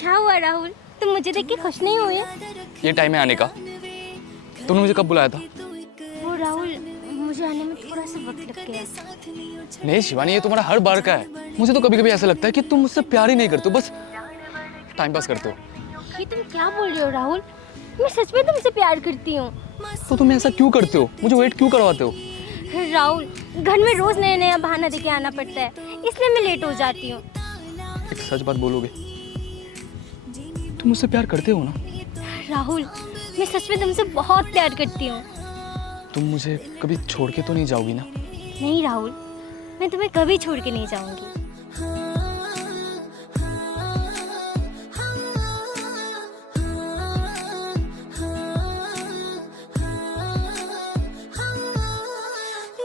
क्या हुआ राहुल, तुम मुझे देख के खुश नहीं हुए? ये टाइम है आने का। तूने मुझे कब बुलाया था? वो राहुल, मुझे आने में थोड़ा सा वक्त लग गया। नहीं शिवानी, ये तुम्हारा हर बार का है। मुझे तो कभी कभी ऐसा लगता है कि तुम मुझसे प्यार ही नहीं करते हो, बस टाइम पास करते हो। ये तुम क्या बोल रहे हो राहुल? मैं सच में तुमसे प्यार करती हूँ। तो तुम ऐसा क्यों करते हो? मुझे वेट क्यों करवाते हो? राहुल, घर में रोज नया नया बहाना देके आना पड़ता है, इसलिए मैं लेट हो जाती हूँ। एक सच बात बोलोगे? तुम मुझसे प्यार करते हो ना? राहुल, मैं सच में तुमसे बहुत प्यार करती हूँ। तुम मुझे कभी छोड़ के तो नहीं जाओगी ना? नहीं राहुल, मैं तुम्हें कभी छोड़ के नहीं जाऊंगी।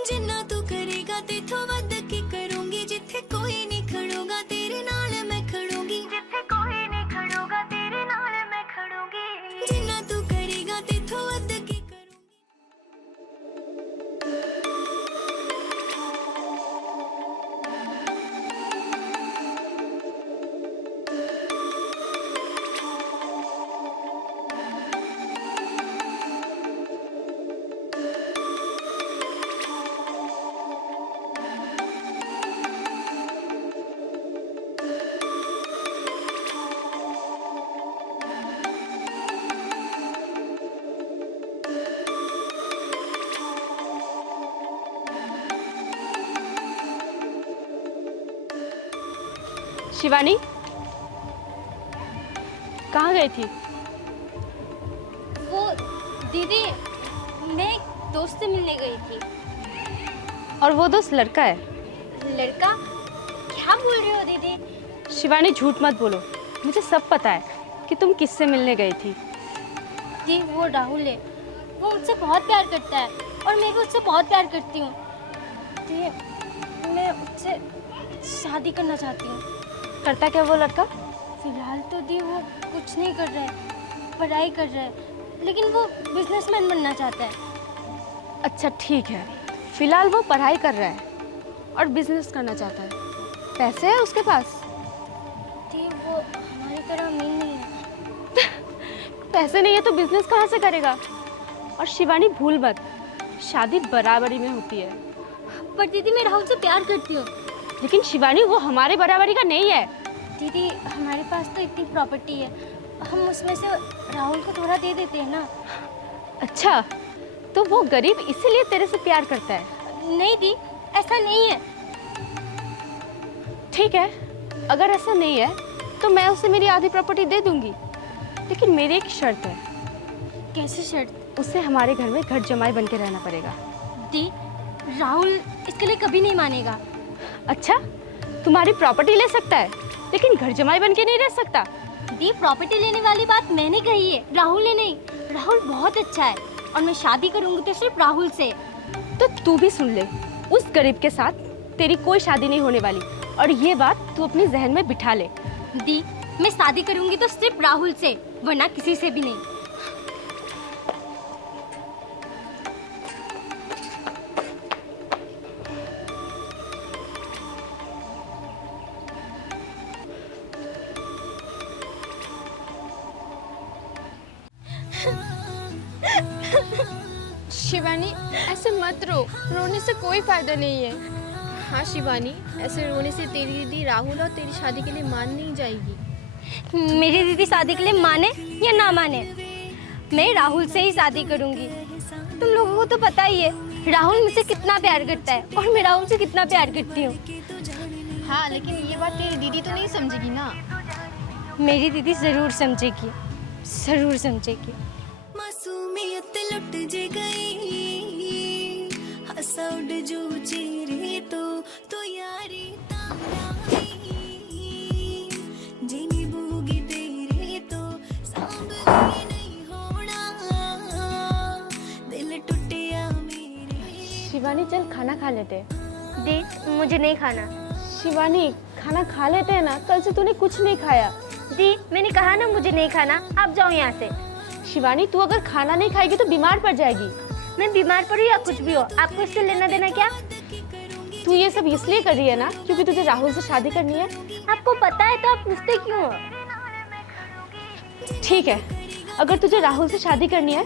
जिन्ना तू करेगा तेथों वध की करूंगी, जिथे कोई नहीं खड़ोगा तेरे नाल मैं खड़ूंगी, जिथे कोई नहीं खड़ोगा तेरे नाल मैं खड़ूंगी, जिन्ना तू करेगा तेथों वध की करूंगी। शिवानी, कहाँ गई थी? वो दीदी, मैं एक दोस्त से मिलने गई थी। और वो दोस्त लड़का है? लड़का? क्या बोल रहे हो दीदी? शिवानी, झूठ मत बोलो, मुझे सब पता है कि तुम किससे मिलने गई थी। जी वो राहुल है, वो मुझसे बहुत प्यार करता है और मैं भी उससे बहुत प्यार करती हूँ। जी मैं उससे शादी करना चाहती हूँ। करता क्या वो लड़का? फिलहाल तो दी वो कुछ नहीं कर रहा है, पढ़ाई कर रहा है, लेकिन वो बिजनेसमैन बनना चाहता है। अच्छा ठीक है, फिलहाल वो पढ़ाई कर रहा है और बिजनेस करना चाहता है। पैसे है उसके पास? दी वो हमारी तरह अमीर नहीं है। पैसे नहीं है तो बिजनेस कहाँ से करेगा? और शिवानी भूल मत, शादी बराबरी में होती है। पर दीदी मैं राहुल से प्यार करती हूँ। लेकिन शिवानी, वो हमारे बराबरी का नहीं है। दीदी हमारे पास तो इतनी प्रॉपर्टी है, हम उसमें से राहुल को थोड़ा दे देते हैं ना। अच्छा, तो वो गरीब इसीलिए तेरे से प्यार करता है? नहीं दी, ऐसा नहीं है। ठीक है, अगर ऐसा नहीं है तो मैं उसे मेरी आधी प्रॉपर्टी दे दूंगी, लेकिन मेरी एक शर्त है। कैसे शर्त? उसे हमारे घर में घर जमाई बन के रहना पड़ेगा। दी राहुल इसके लिए कभी नहीं मानेगा। अच्छा, तुम्हारी प्रॉपर्टी ले सकता है लेकिन घर जमाई बन के नहीं रह सकता? दी प्रॉपर्टी लेने वाली बात मैंने कही है, राहुल ने नहीं। राहुल बहुत अच्छा है और मैं शादी करूंगी तो सिर्फ राहुल से। तो तू भी सुन ले, उस गरीब के साथ तेरी कोई शादी नहीं होने वाली, और ये बात तू अपने जहन में बिठा ले। दी मैं शादी करूंगी तो सिर्फ राहुल से, वरना किसी से भी नहीं। शिवानी, ऐसे मत रो, रोने से कोई फायदा नहीं है। हाँ शिवानी, ऐसे रोने से तेरी दीदी राहुल और तेरी शादी के लिए मान नहीं जाएगी। मेरी दीदी शादी के लिए माने या ना माने, मैं राहुल से ही शादी करूंगी। तुम लोगों को तो पता ही है राहुल मुझसे कितना प्यार करता है और मैं राहुल से कितना प्यार करती हूँ। हाँ, लेकिन ये बात तेरी दीदी तो नहीं समझेगी ना। मेरी दीदी जरूर समझेगी, जरूर समझेगी। मासूमियत लुट जे गई, हंसा उड़ जो चेहरे तो यारी जिनी बूगी तेरे तो सांभले नहीं होना, दिल टूटिया मेरे। शिवानी, चल खाना खा लेते हैं। दी मुझे नहीं खाना। शिवानी, खाना खा लेते हैं ना, कल से तूने कुछ नहीं खाया। दी मैंने कहा ना मुझे नहीं खाना, आप जाओ यहाँ से। शिवानी, तू अगर खाना नहीं खाएगी तो बीमार पड़ जाएगी। मैं बीमार पड़ूँ या कुछ भी हो, आपको इससे लेना देना क्या? तू ये सब इसलिए कर रही है ना क्योंकि तुझे राहुल से शादी करनी है। आपको पता है तो आप पूछते क्यों हो? ठीक है, अगर तुझे राहुल से शादी करनी है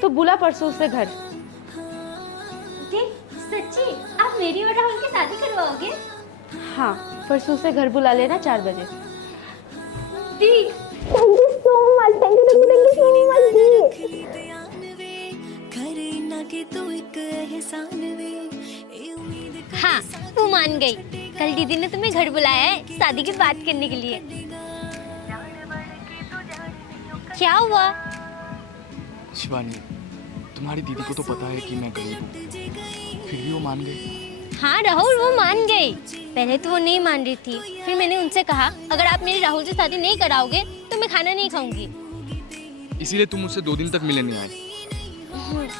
तो बुला परसों उसे घर। दी सच्ची आप मेरी और राहुल की शादी करवाओगे? हाँ, परसों उसे घर बुला लेना 4 बजे। दी हाँ तू मान गई। कल दीदी ने तुम्हें घर बुलाया है शादी की बात करने के लिए। क्या हुआ? शिवानी, तुम्हारी दीदी को तो पता है कि मैं गरीब हूँ, फिर भी वो मान गई। हाँ राहुल वो मान गई। पहले तो वो नहीं मान रही थी, फिर मैंने उनसे कहा अगर आप मेरी राहुल से शादी नहीं कराओगे तो मैं खाना नहीं खाऊंगी। इसीलिए तुम मुझसे 2 दिन तक मिलने नहीं आए।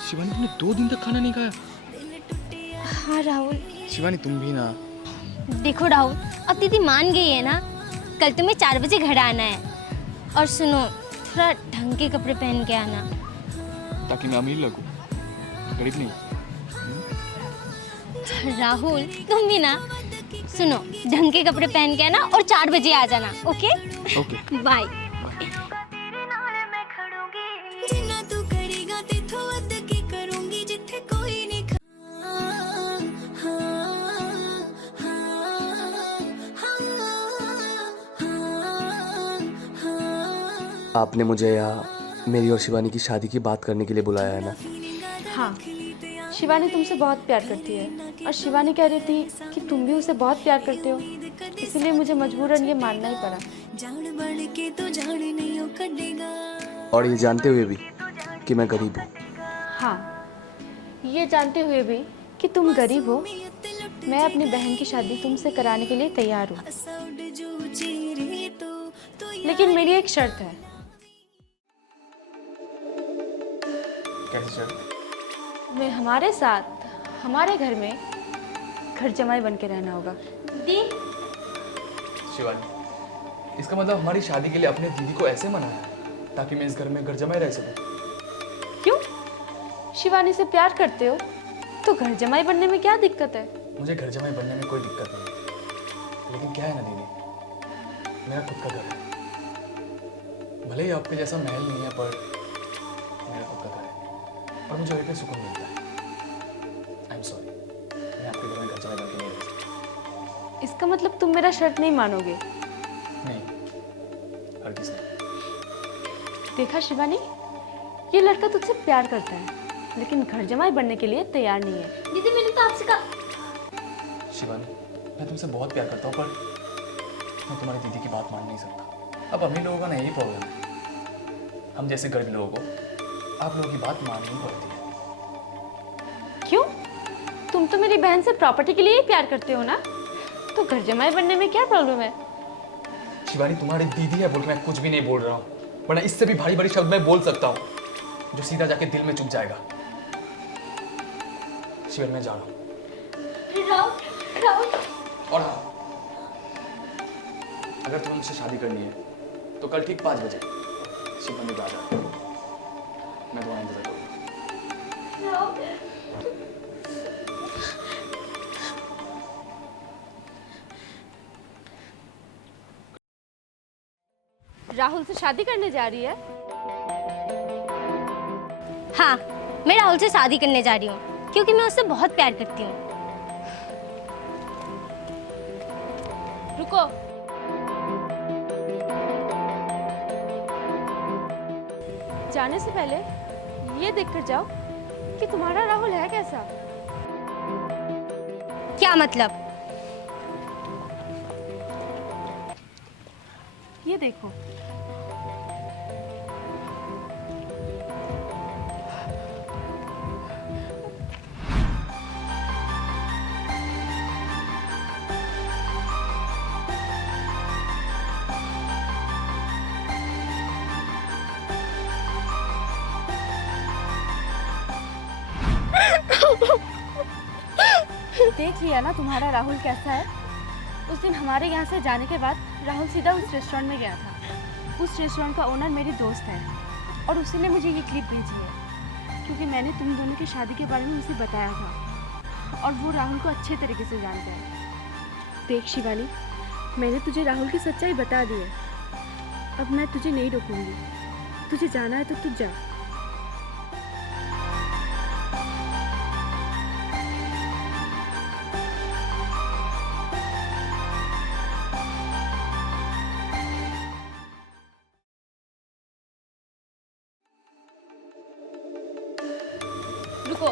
शिवानी, तुमने 2 दिन तक खाना नहीं खाया? हाँ राहुल। शिवानी तुम भी ना। देखो राहुल, अब दीदी मान गई है ना, कल तुम्हें 4 बजे घर आना है। और सुनो, थोड़ा ढंग के कपड़े पहन के आना। ताकि मैं अमीर लगूं, गरीब नहीं। राहुल तुम भी ना। सुनो, ढंग के कपड़े पहन के आना और 4 बजे आ जाना। Okay okay bye. जिन्ना तू करेगा तेथों वध के करूंगी जिथे कोई नहीं आपने मुझे यहाँ मेरी और शिवानी की शादी की बात करने के लिए बुलाया है ना? हाँ, शिवानी तुमसे बहुत प्यार करती है और शिवानी कह रही थी कि तुम भी उसे बहुत प्यार करते हो, इसलिए मुझे मजबूरन ये मानना ही पड़ा। जान बढ़ के तो जान नहीं हो कटेगा। और ये जानते हुए भी कि मैं गरीब हूँ। हाँ, ये जानते हुए भी कि तुम गरीब हो, मैं अपनी बहन की शादी तुमसे कराने के लिए तैयार हूँ, लेकिन मेरी एक शर्त है। कैसे चल? मैं हमारे साथ हमारे घर में घर जमाई बन के रहना होगा। दी शिवानी, इसका मतलब हमारी शादी के लिए अपने दीदी को ऐसे मनाया है ताकि मैं इस घर में घर जमाई रह सकूं। क्यों? शिवानी से प्यार करते हो तो घर जमाई बनने में क्या दिक्कत है? मुझे घर जमाई बनने में कोई दिक्कत नहीं है, लेकिन क्या है ना दीदी, मेरा खुद का घर है। भले ही आपके जैसा महल नहीं है, पर मेरा खुद का घर है और मुझे वहीं सुकून मिलता है। आई एम सॉरी, मैं आपके घर में घर जमाई बन के नहीं रह सकता। इसका मतलब तुम मेरा शर्त नहीं मानोगे? नहीं, हरगिज़ नहीं। देखा शिवानी, ये लड़का तुझसे प्यार करता है लेकिन घर जमाई बनने के लिए तैयार नहीं है। दीदी मैंने तो आपसे कहा। शिवानी, मैं तुमसे बहुत प्यार करता हूँ, पर मैं तुम्हारी दीदी की बात मान नहीं सकता। अब अमीर लोगों का ना यही प्रॉब्लम है, हम जैसे गरीब लोगों को आप लोगों की बात माननी पड़ती है। क्यों? तुम तो मेरी बहन से प्रॉपर्टी के लिए ही प्यार करते हो ना, तो घर जमाई बनने में क्या प्रॉब्लम है? शिवानी, तुम्हारी दीदी है बोल के मैं कुछ भी नहीं बोल रहा हूँ, वरना इससे भी भारी भारी शब्द मैं बोल सकता हूँ जो सीधा जाके दिल में चुभ जाएगा। शिवानी, मैं जा रहा हूँ। राहुल और हाँ, अगर तुम्हें मुझसे शादी करनी है तो कल ठीक 5 बजे शिव मंदिर पे आ जाओ। मैं तुम्हारा इंतजार करूँगा। राहुल से शादी करने जा रही है? हाँ, मैं राहुल से शादी करने जा रही हूँ क्योंकि मैं उससे बहुत प्यार करती हूँ। रुको, जाने से पहले ये देखकर जाओ कि तुम्हारा राहुल है कैसा। क्या मतलब? ये देखो। देख लिया ना तुम्हारा राहुल कैसा है। उस दिन हमारे यहाँ से जाने के बाद राहुल सीधा उस रेस्टोरेंट में गया था। उस रेस्टोरेंट का ओनर मेरी दोस्त है और उसी ने मुझे ये क्लिप भेजी है क्योंकि मैंने तुम दोनों की शादी के बारे में उसे बताया था और वो राहुल को अच्छे तरीके से जानता है। देख शिवानी, मैंने तुझे राहुल की सच्चाई बता दी है, अब मैं तुझे नहीं रोकूंगी। तुझे जाना है तो तू जा। रुको।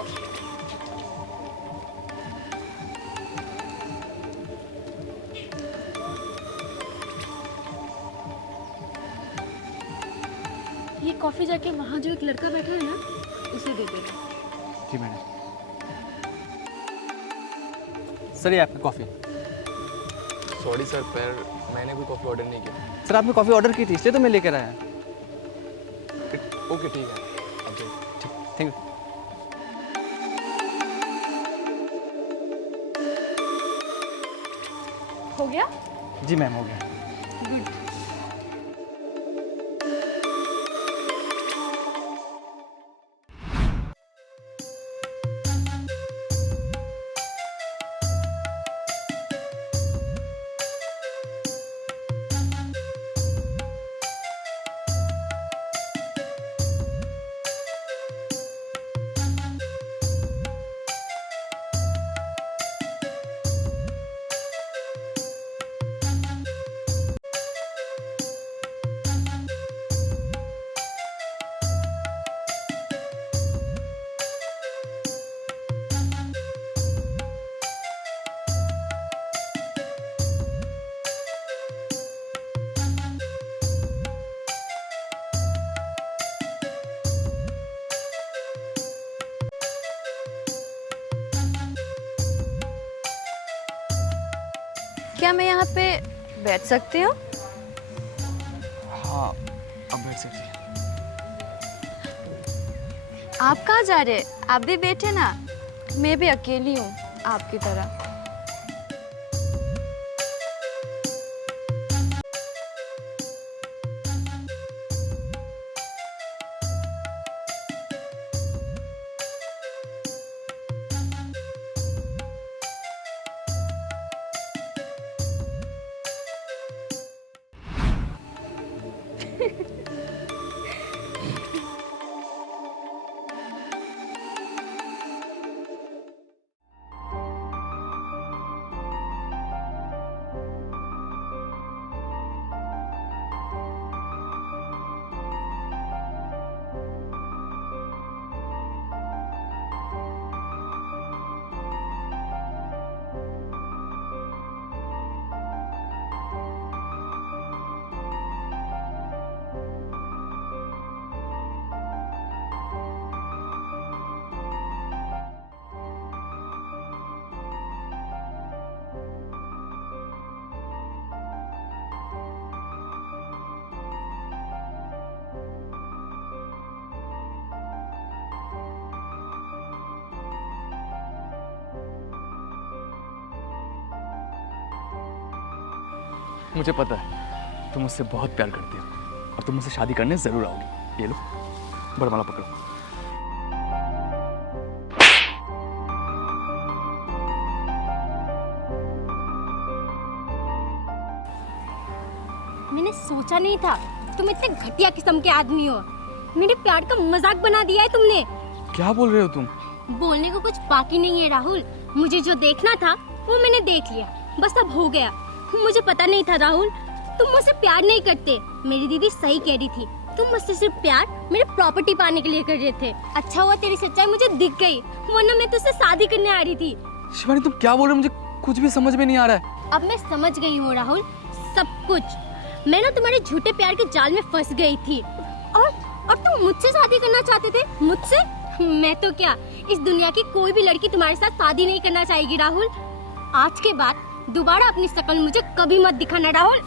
ये कॉफ़ी जाके वहाँ जो एक लड़का बैठा है ना, उसे दे देना। जी मैडम। सर ये आपकी कॉफ़ी। सॉरी सर, पर मैंने कोई कॉफ़ी ऑर्डर नहीं किया। सर आपने कॉफ़ी ऑर्डर की थी, इसलिए तो मैं लेकर आया। ओके ठीक है, आप जाइए। ठीक, थैंक यू। हो गया? जी मैम, हो गया। गुड। क्या मैं यहाँ पे बैठ सकती हूँ? हाँ, अब बैठ सकती हैं। आप कहाँ जा रहे? आप भी बैठे ना, मैं भी अकेली हूँ आपकी तरह। मुझे पता है तुम मुझसे बहुत प्यार करती हो और तुम मुझसे शादी करने ज़रूर आओगी। ये लो, बरमाला पकड़ो। मैंने सोचा नहीं था तुम इतने घटिया किस्म के आदमी हो। मेरे प्यार का मजाक बना दिया है तुमने। क्या बोल रहे हो तुम? बोलने को कुछ बाकी नहीं है राहुल। मुझे जो देखना था वो मैंने देख लिया, बस अब हो गया। मुझे पता नहीं था राहुल, तुम मुझसे प्यार नहीं करते। मेरी दीदी सही कह रही थी, तुम मुझसे सिर्फ प्यार मेरे प्रॉपर्टी पाने के लिए कर रहे थे। अच्छा हुआ तेरी सच्चाई मुझे दिख गई, वरना मैं तुझसे शादी करने आ रही थी। शिवानी तुम क्या बोल रहे हो? मुझे कुछ भी समझ में नहीं आ रहा है। अब मैं समझ गई हूँ राहुल, सब कुछ। मैं ना तुम्हारे झूठे प्यार के जाल में फंस गई थी और तुम मुझसे शादी करना चाहते थे। मुझसे? मैं तो क्या, इस दुनिया की कोई भी लड़की तुम्हारे साथ शादी नहीं करना चाहेगी राहुल। आज के बाद दोबारा अपनी शक्ल मुझे कभी मत दिखाना राहुल।